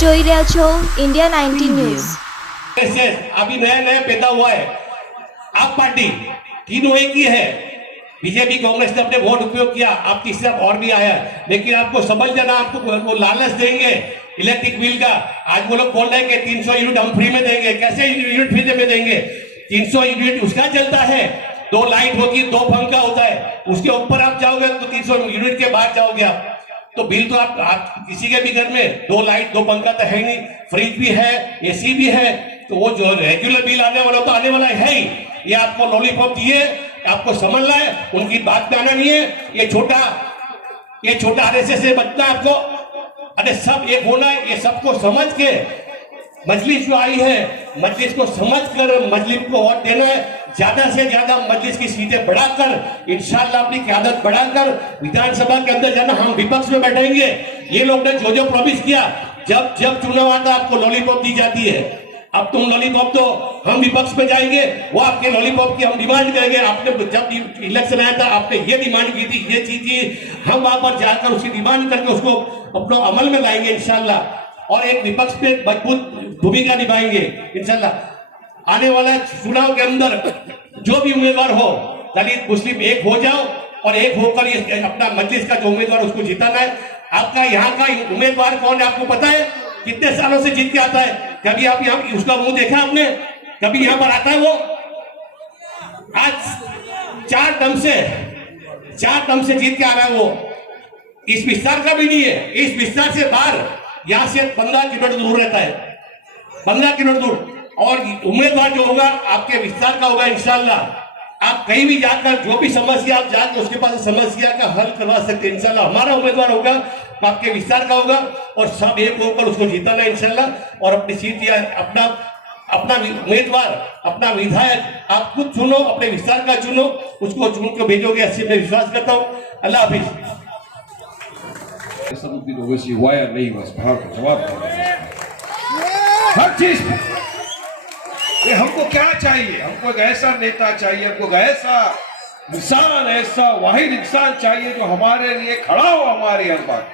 જોઈ રહ્યા છો इंडिया 19 न्यूज। अभी नया नया पैदा हुआ है, आप पार्टी तीनों एक ही है। बीजेपी कांग्रेस ने अपने वोट उपयोग किया, आप तीसरा और भी आया, लेकिन आपको समझ जाना, आपको वो लालच देंगे इलेक्ट्रिक बिल का। आज वो लोग बोल रहे हैं कि 300 यूनिट हम फ्री में देंगे। कैसे यूनिट फ्री में देंगे? 300 यूनिट उसका चलता है, 2 लाइट होगी, 2 पंखा होता है, उसके ऊपर आप जाओगे तो 300 यूनिट के बाद जाओगे आप। तो बिल तो आप किसी के भी घर में 2 लाइट 2 पंखा तो है नहीं, फ्रिज भी है, एसी भी है, तो वो जो रेगुलर बिल आने वाला तो आने वाला है ही। ये आपको लॉलीपॉप दिए, आपको समझना है, उनकी बात में आना नहीं है। ये छोटा आरएसएस से बचना है आपको। अरे सब एक होना है, ये सबको समझ के मजलिस जो आई है, मजलिस को समझ कर मजलिस को वोट देना है। ज्यादा से ज्यादा मजलिस की सीटें बढ़ाकर इंशाअल्लाह अपनी क़यादत बढ़ाकर विधानसभा के अंदर जाना। हम विपक्ष में बैठेंगे। ये लोग ने जो प्रॉमिस किया, जब जब चुनाव आता आपको लॉलीपॉप दी जाती है। अब तुम लॉलीपॉप तो हम विपक्ष में जाएंगे, वो आपके लॉलीपॉप की हम डिमांड करेंगे। आपने जब इलेक्शन आया था आपने ये डिमांड की थी, ये चीज थी, हम वहां पर जाकर उसकी डिमांड करके उसको अपना अमल में लाएंगे इंशाअल्लाह। और एक विपक्ष पे मजबूत भूमिका निभाएंगे इंशाअल्लाह। आने वाला चुनाव के अंदर जो भी उम्मीदवार हो, दलित मुस्लिम एक हो जाओ और एक होकर ये अपना मजलिस का जो उम्मीदवार उसको जिताना है। आपका यहाँ का उम्मीदवार कौन है आपको पता है? कितने सालों से जीत के आता है? कभी आप यहाँ उसका मुंह देखा आपने? कभी यहाँ पर आता है वो? आज 4 टर्म से जीत के आ रहा है वो। इस विस्तार का भी नहीं है, इस विस्तार से बाहर यहाँ से 15 किलोमीटर दूर रहता है, 15 किलोमीटर दूर। और उम्मीदवार जो होगा आपके विस्तार का होगा इंशाअल्लाह। आप कहीं भी जाकर जो भी समस्या आप जाकर उसके पास समस्या का हल करवा सकते हैं इंशाअल्लाह। हमारा उम्मीदवार होगा तो आपके विस्तार का होगा और सब एक होकर उसको जीताना इंशाअल्लाह। और अपनी सीट या अपना उम्मीदवार, अपना विधायक आप खुद चुनो, अपने विस्तार का चुनो, उसको चुन के भेजोगे, ऐसे मैं विश्वास करता हूँ। अल्लाह हाफिज। सदुद्दीन ओवैसी हुआ या नहीं, बस भारत का जवाब हर चीज। ये हमको क्या चाहिए? हमको एक ऐसा नेता चाहिए, हमको ऐसा इंसान, ऐसा वाहिद इंसान चाहिए जो हमारे लिए खड़ा हो, हमारे हर बात।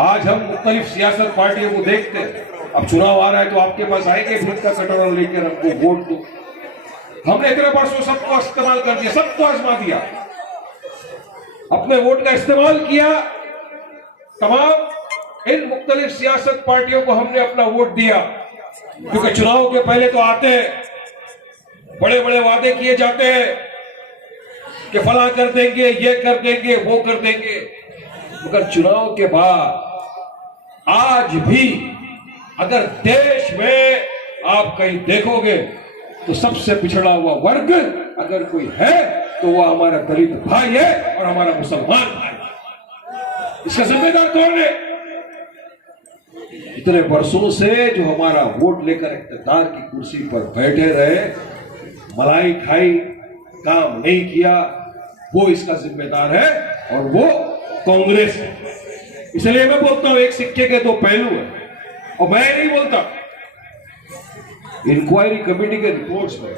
आज हम मुख्तलिफ सियासत पार्टियों को देखते हैं, अब चुनाव आ रहा है तो आपके पास आएंगे भीड़ का कटोरा लेकर हमको वोट दो। हमने इतने वर्षों सबको इस्तेमाल कर दिया, सबको आजमा दिया, अपने वोट का इस्तेमाल किया। तमाम इन मुख्तलिफ सियासत पार्टियों को हमने अपना वोट दिया, क्योंकि चुनाव के पहले तो आते हैं, बड़े बड़े वादे किए जाते हैं कि फला कर देंगे, ये कर देंगे, वो कर देंगे। मगर चुनाव के बाद आज भी अगर देश में आप कहीं देखोगे तो सबसे पिछड़ा हुआ वर्ग अगर कोई है तो वो हमारा दलित भाई है और हमारा मुसलमान भाई। इसका जिम्मेदार कौन है? इतने वर्षों से जो हमारा वोट लेकर इख्तियार की कुर्सी पर बैठे रहे, मलाई खाई, काम नहीं किया, वो इसका जिम्मेदार है और वो कांग्रेस है। इसलिए मैं बोलता हूं एक सिक्के के 2 पहलू है। और मैं नहीं बोलता, इंक्वायरी कमेटी के रिपोर्ट्स में,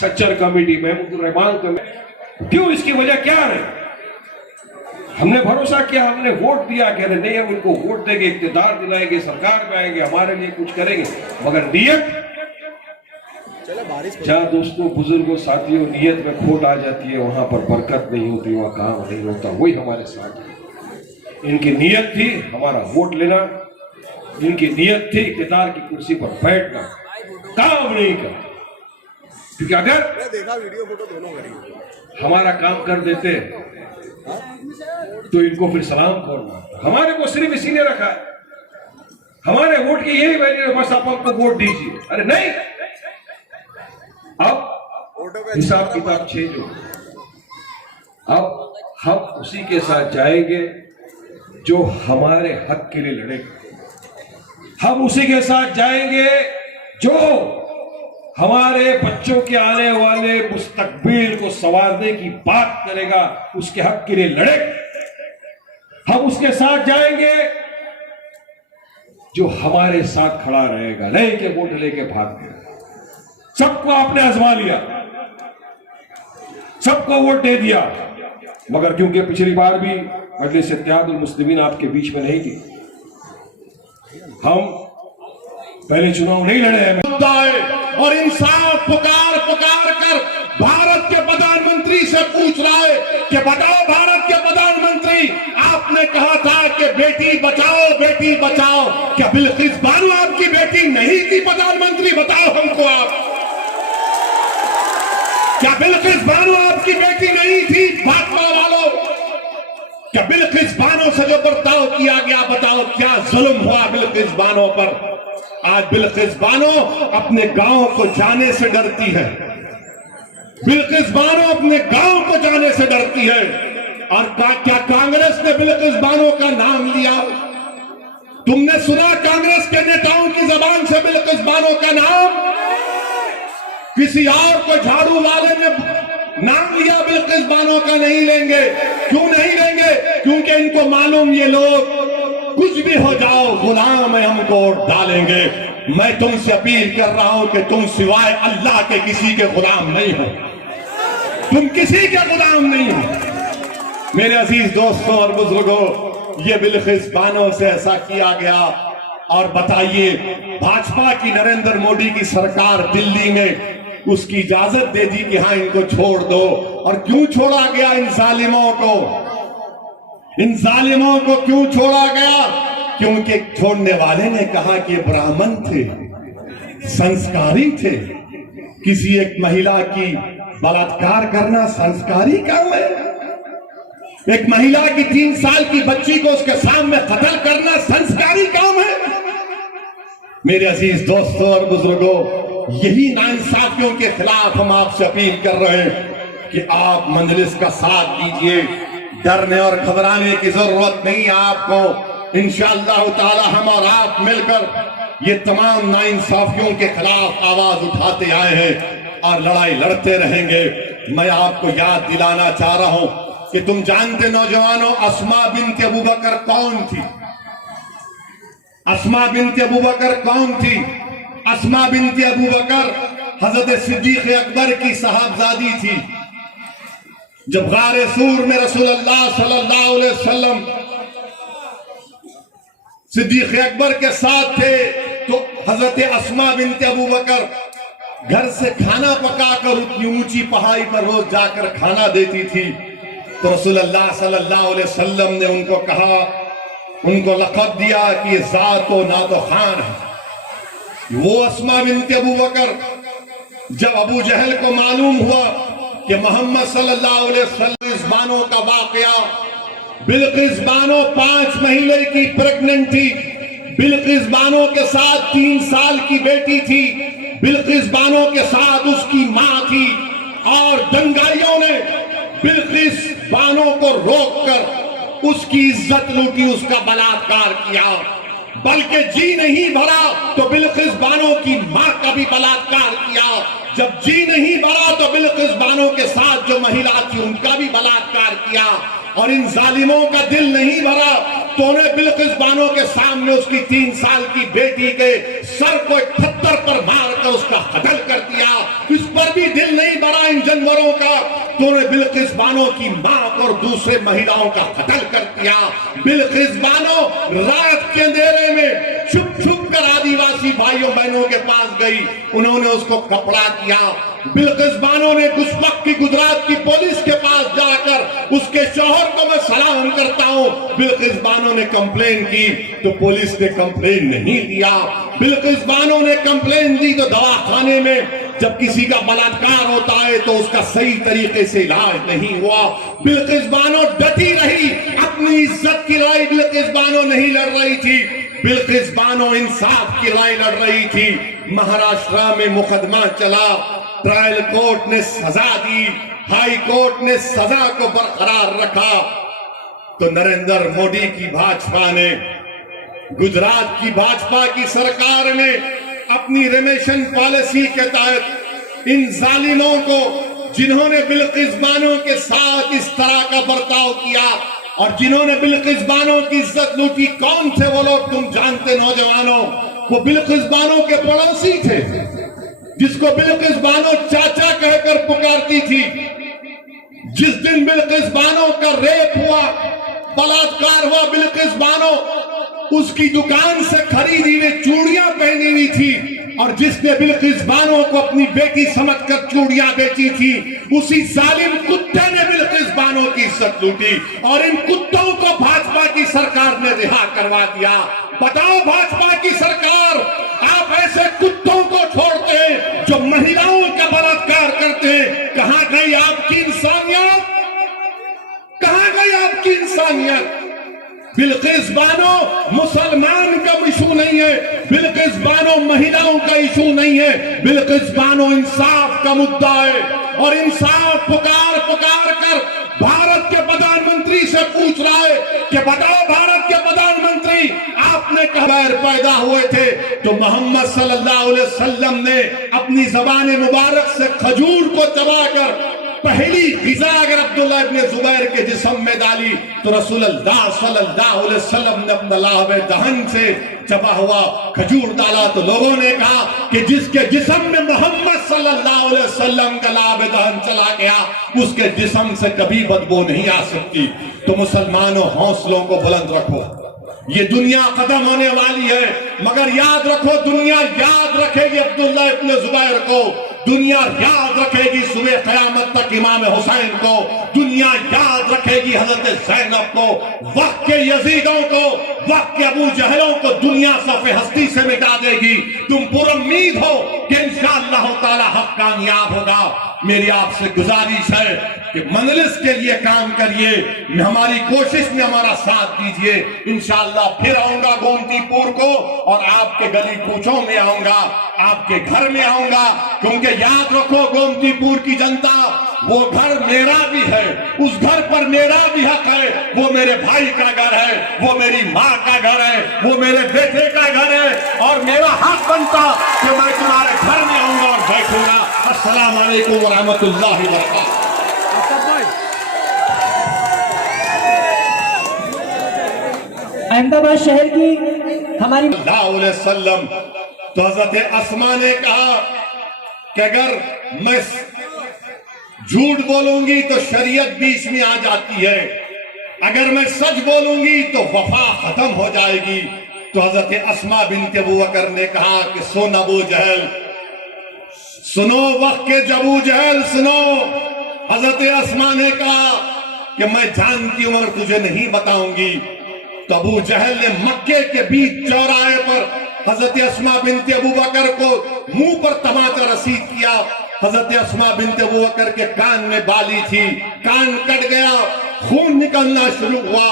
सच्चर कमेटी, महमूद रहमान कमेटी, क्यों, इसकी वजह क्या है? हमने भरोसा किया, हमने वोट दिया कि नहीं हम इनको वोट देंगे, इख्तियार दिलाएंगे, सरकार में आएंगे, हमारे लिए कुछ करेंगे। मगर नियत, जहां दोस्तों, बुजुर्गों, साथियों, नियत में खोट आ जाती है वहां पर बरकत नहीं होती, वहां काम नहीं होता। वही हमारे साथ है। इनकी नियत थी हमारा वोट लेना, इनकी नियत थी इख्तियार की कुर्सी पर बैठना, काम नहीं कर। क्योंकि अगर देखा वीडियो फोटो दोनों हमारा काम कर देते तो इनको फिर सलाम करना। हमारे को सिर्फ इसीलिए रखा है, हमारे वोट की यही वैल्यू है, बस आप हमको वोट दीजिए। अरे नहीं, अब हिसाब किताब चेंज हो, अब हम उसी के साथ जाएंगे जो हमारे हक के लिए लड़ेगा। हम उसी के साथ जाएंगे जो हमारे बच्चों के आने वाले मुस्तकबिल को संवारने की बात करेगा, उसके हक के लिए लड़ेगा। हम उसके साथ जाएंगे जो हमारे साथ खड़ा रहेगा, नहीं कि वोट लेके भाग गया। सबको आपने आजमा लिया, सबको वोट दे दिया, मगर क्योंकि पिछली बार भी मजलिस इत्तेहादुल मुस्लिमीन आपके बीच में नहीं थी, हम पहले चुनाव नहीं लड़े हैं। मुद्दा है और इंसाफ पुकार पुकार कर भारत के प्रधानमंत्री से पूछ रहा है कि बताओ भारत के प्रधानमंत्री, आपने कहा था कि बेटी बचाओ बेटी बचाओ, क्या बिल्किस बानो आपकी बेटी नहीं थी प्रधानमंत्री? बताओ हमको आप, क्या बिल्किस बानो आपकी बेटी नहीं थी? भाजपा वालों, क्या बिल्किस बानो से जो बर्ताव किया गया, बताओ क्या जुल्म हुआ बिल्किस बानो पर? आज बिल्किस बानो अपने गांव को जाने से डरती है, बिल्किस बानो अपने गांव को जाने से डरती है। और क्या कांग्रेस ने बिल्किस बानो का नाम लिया? तुमने सुना कांग्रेस के नेताओं की जबान से बिल्किस बानो का नाम? किसी और को झाड़ू वाले ने नाम लिया, बिल्किस बानो का नहीं लेंगे। क्यों नहीं लेंगे? क्योंकि इनको मालूम ये लोग कुछ भी हो जाओ गुलाम है, हमको वोट डालेंगे। मैं तुमसे अपील कर रहा हूं कि तुम सिवाय अल्लाह के किसी के गुलाम नहीं हो, तुम किसी के गुलाम नहीं हो। मेरे अजीज दोस्तों और बुजुर्गों, ये बिल्किस बानो से ऐसा किया गया। और बताइए, भाजपा की नरेंद्र मोदी की सरकार दिल्ली में उसकी इजाजत दे दी कि हाँ इनको छोड़ दो। और क्यों छोड़ा गया इन जालिमों को? इन जालिमों को क्यों छोड़ा गया? क्योंकि छोड़ने वाले ने कहा कि ब्राह्मण थे, संस्कारी थे। किसी एक महिला की बलात्कार करना संस्कारी काम है? एक महिला की 3 साल की बच्ची को उसके सामने कत्ल करना संस्कारी काम है? मेरे अजीज दोस्तों और बुजुर्गों, यही नाइंसाफियों के खिलाफ हम आपसे अपील कर रहे हैं कि आप मजलिस का साथ दीजिए। डरने और घबराने की जरूरत नहीं है आपको। इंशाअल्लाह ताला हम और आप मिलकर ये तमाम नाइंसाफियों के खिलाफ आवाज उठाते आए हैं और लड़ाई लड़ते रहेंगे। मैं आपको याद दिलाना चाह रहा हूं कि तुम जानते नौजवानों, अस्मा बिन्त अबू बकर कौन थी? अस्मा बिन्त अबू बकर कौन थी? अस्मा बिन्त अबू बकर हजरत सिद्दीक अकबर की साहबजादी थी। जब गारे सूर में रसूलुल्लाह सल्लल्लाहु अलैहि वसल्लम सिद्दीक अकबर के साथ थे, तो हजरत अस्मा बिन्त अबू बकर घर से खाना पकाकर उतनी ऊंची पहाड़ी पर रोज जाकर खाना देती थी। तो रसूलुल्लाह सल्लल्लाहु अलैहि वसल्लम ने उनको कहा, उनको लक़ब दिया कि ये ज़ातो ना तो खान है। वो अस्मा बिन्त अबू बकर, जब अबू जहल को मालूम हुआ कि मोहम्मद सल्लल्लाहु अलैहि वसल्लम बिल्किस बानो का वाकया, बिल्किस बानो 5 महीने की प्रेग्नेंट थी, बिल्किस बानो के साथ 3 साल की बेटी थी, बिल्किस बानो के साथ उसकी मां थी। और दंगाइयों ने बिल्किस बानो को रोककर उसकी इज्जत लूटी, उसका बलात्कार किया। बल्कि जी नहीं भरा तो बिल्किस बानो की मां का भी बलात्कार किया। जब जी नहीं भरा तो बिल्किस बानो के साथ जो महिला थी उनका भी बलात्कार किया। और इन जालिमों का दिल नहीं भरा तो उन्हें बिल्किस बानो के सामने उसकी 3 साल की बेटी के सर को एक पत्थर पर मारकर उसका कत्ल कर दिया। इस पर भी दिल नहीं भरा इन जानवरों का, तो उन्हें बिल्किस बानो की मां और दूसरे महिलाओं का कत्ल कर दिया। बिल्किस बानो रात के अंधेरे में छुप छुप कर आदिवासी भाइयों बहनों के पास गई, उन्होंने उसको कपड़ा किया। बिल्किस बानो ने उस वक्त की गुजरात की पुलिस के पास जाकर उसके शौहर को मैं सलाम करता हूं, बिल्किस बानो ने कंप्लेन की तो पुलिस ने कंप्लेन नहीं लिया। बिल्किस बानो ने कंप्लेन दी तो दवाखाने में जब किसी का बलात्कार होता है तो उसका सही तरीके से इलाज नहीं हुआ। बिल्किस बानो डटी रही, अपनी इज्जत की लड़ाई बिल्किस बानो नहीं लड़ रही थी, बिल्किस बानो इंसाफ की लड़ाई लड़ रही थी। महाराष्ट्र में मुकदमा चला, ट्रायल कोर्ट ने सजा दी, हाई कोर्ट ने सजा को बरकरार रखा। तो नरेंद्र मोदी की भाजपा ने, गुजरात की भाजपा की सरकार ने अपनी रेमेशन पॉलिसी के तहत इन जालिमों को, जिन्होंने बिल्किस बानो के साथ इस तरह का बर्ताव किया और जिन्होंने बिल्किस बानो की इज्जत लूटी, कौन थे वो लोग? तुम जानते नौजवानों, वो बिल्किस बानो के पड़ोसी थे, जिसको बिल्किस बानो चाचा कहकर पुकारती थी। जिस दिन बिल्किस बानो का रेप हुआ, बलात्कार हुआ, बिल्किस बानो उसकी दुकान से खरीदी हुई चूड़ियां पहनी हुई थी, और जिसने बिल्किस बानो को अपनी बेटी समझकर चूड़ियां बेची थी, उसी जालिम कुत्ते ने बिल्किस बानो की इज्जत लूटी, और इन कुत्तों को भाजपा की सरकार ने रिहा करवा दिया। बताओ भाजपा की सरकार, आप ऐसे कुत्तों को छोड़ते हैं जो महिलाओं का बलात्कार करते हैं। कहां गई आपकी इंसानियत? कहां गई आपकी इंसानियत? बिल्किस बानो मुसलमान का इशू नहीं है, बिल्किस बानो महिलाओं का इशू नहीं है, बिल्किस बानो इंसाफ का मुद्दा है। और इंसाफ पुकार पुकार कर भारत के प्रधानमंत्री से पूछ रहा है कि बताओ भारत के प्रधानमंत्री, आपने कब पैदा हुए थे तो मोहम्मद सल्लल्लाहु अलैहि वसल्लम ने अपनी ज़बान मुबारक से खजूर को चबाकर पहली ग़िज़ा अगर अब्दुल्लाह इब्न ज़ुबैर के जिस्म में डाली तो रसूलुल्लाह सल्लल्लाहु अलैहि वसल्लम ने अपना लाहब दहन से चबा हुआ खजूर डाला, तो लोगों ने कहा कि जिसके जिस्म में मोहम्मद सल्लल्लाहु अलैहि वसल्लम का लाहब दहन चला गया, उसके जिस्म से कभी बदबू नहीं आ सकती। तो मुसलमानों, हौसलों को बुलंद रखो, ये दुनिया खत्म होने वाली है, मगर याद रखो, दुनिया याद रखेगी अब्दुल्लाह इब्न ज़ुबैर को, दुनिया याद रखेगी सुबह क़यामत तक इमाम हुसैन को, दुनिया याद रखेगी हजरत ज़ैनब को, वक्त के यजीदों को, वक्त के अबू जहलों को दुनिया सफ़े हस्ती से मिटा देगी। तुम पुरुम्मीद हो कि इंशाअल्लाह ताला हक कामयाब होगा। मेरी आपसे गुजारिश है कि मंजलिस के लिए काम करिए, हमारी कोशिश में हमारा साथ दीजिए। इंशाअल्लाह फिर आऊंगा गोमतीपुर को, और आपके गली कूचों में आऊंगा, आपके घर में आऊंगा, क्योंकि याद रखो गोमतीपुर की जनता, वो घर मेरा भी है, उस घर पर मेरा भी हक है, वो मेरे भाई का घर है, वो मेरी माँ का घर है, वो मेरे बेटे का घर है, और मेरा हक बनता कि मैं तुम्हारे घर में आऊंगा और बैठूंगा। अस्सलाम वालेकुम व रहमतुल्लाहि व बरकातहू। अहमदाबाद शहर की हमारी वसल्लम, तो हजरत अस्मा ने कहा कि अगर मैं झूठ बोलूंगी तो शरीयत बीच में आ जाती है, अगर मैं सच बोलूंगी तो वफा खत्म हो जाएगी। तो हजरत अस्मा बिन्त अबू बकर ने कहा कि सुन अबू जहल, सुनो वक्त के अबू जहल सुनो। हजरत अस्मा ने कहा कि मैं जानती हूं मगर तुझे नहीं बताऊंगी। तो अबू जहल ने मक्के के बीच चौराहे पर हजरत अस्मा बिन्त अबू बकर को मुंह पर तमाचा रसीद किया। हजरत अस्मा बिन्त अबू बकर के कान में बाली थी, कान कट गया, खून निकलना शुरू हुआ,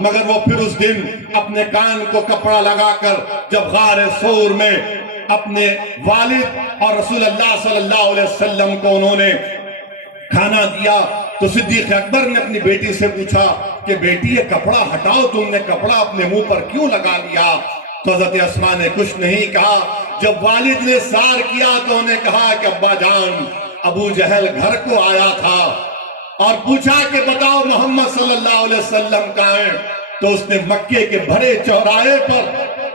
मगर वो फिर उस दिन अपने कान को कपड़ा लगाकर जब गारे सौर में अपने वालिद और रसूलुल्लाह सल्लल्लाहु अलैहि वसल्लम को उन्होंने खाना दिया, तो सिद्दीक अकबर ने अपनी बेटी से पूछा कि बेटी ये कपड़ा हटाओ, तुमने कपड़ा अपने मुंह पर क्यों लगा लिया? तो हजरत अस्मा ने कुछ नहीं कहा। जब वालिद ने सार किया तो उन्हें कहा कि अब्बा जान, अबू जहल घर को आया था और पूछा कि बताओ मोहम्मद सल्लल्लाहु अलैहि वसल्लम कहाँ हैं? तो उसने मक्के के भरे चौराहे पर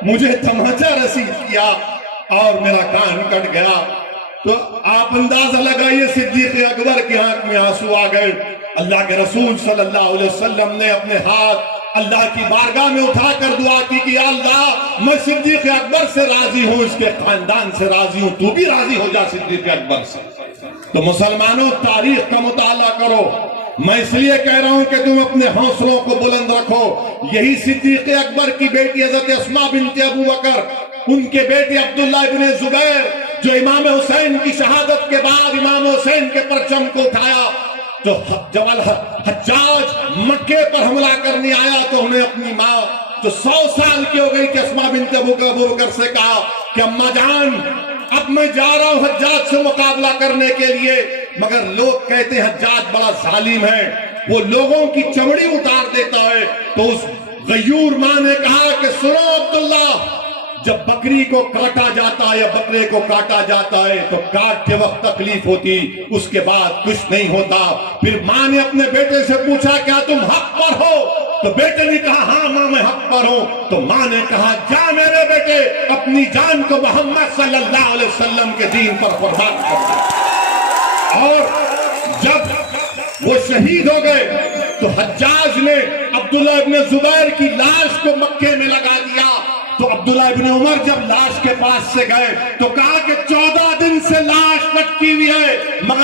मुझे तमाचा रसीद किया और मेरा कान कट गया। तो आप अंदाजा लगाइए, सिद्दीक अकबर की आंख में आंसू आ गए। अल्लाह के रसूल सल्लल्लाहु अलैहि वसल्लम ने अपने हाथ अल्लाह की बारगाह में उठाकर दुआ की कि अल्लाह मैं सिद्दीक अकबर से राजी हूं, इसके खानदान से राजी हूं, तू भी राजी हो जा सिद्दीक अकबर से। तो मुसलमानों, तारीख का मुताला करो। मैं इसलिए कह रहा हूं कि तुम अपने हौसलों को बुलंद रखो। यही सिद्दीक अकबर की बेटी हजरत अस्मा बिन्त अबू बकर, उनके बेटे अब्दुल्लाह इब्न ज़ुबैर, जो इमाम हुसैन की शहादत के बाद इमाम हुसैन के परचम को उठाया, तो जब हज्जाज मक्के पर हमला करने आया तो उन्हें अपनी माँ जो 100 साल की हो गई थी अस्मा बिन्त अबू बकर से कहा कि अम्मा जान, अब मैं जा रहा हूं हज्जाज से मुकाबला करने के लिए, मगर लोग कहते हैं हज्जाज बड़ा जालिम है, वो लोगों की चमड़ी उतार देता है। तो उस गयूर माँ ने कहा कि सुनो अब्दुल्ला, जब बकरी को काटा जाता है या बकरे को काटा जाता है तो काटते वक्त तकलीफ होती, उसके बाद कुछ नहीं होता। फिर माँ ने अपने बेटे से पूछा क्या तुम हक पर हो? तो बेटे ने कहा हाँ माँ मैं हक पर हूं। तो माँ ने कहा जा मेरे बेटे, अपनी जान को मोहम्मद सल्लल्लाहु अलैहि वसल्लम के दीन पर कुर्बान कर। और जब वो शहीद हो गए तो हज्जाज ने अब्दुल्लाह इब्न ज़ुबैर की लाश को मक्के में लगा दिया अब्दुल्ला इब्न उमर जब लाश के पास से गए तो कहा कि 14 दिन से लाश लटकी हुई है, मगर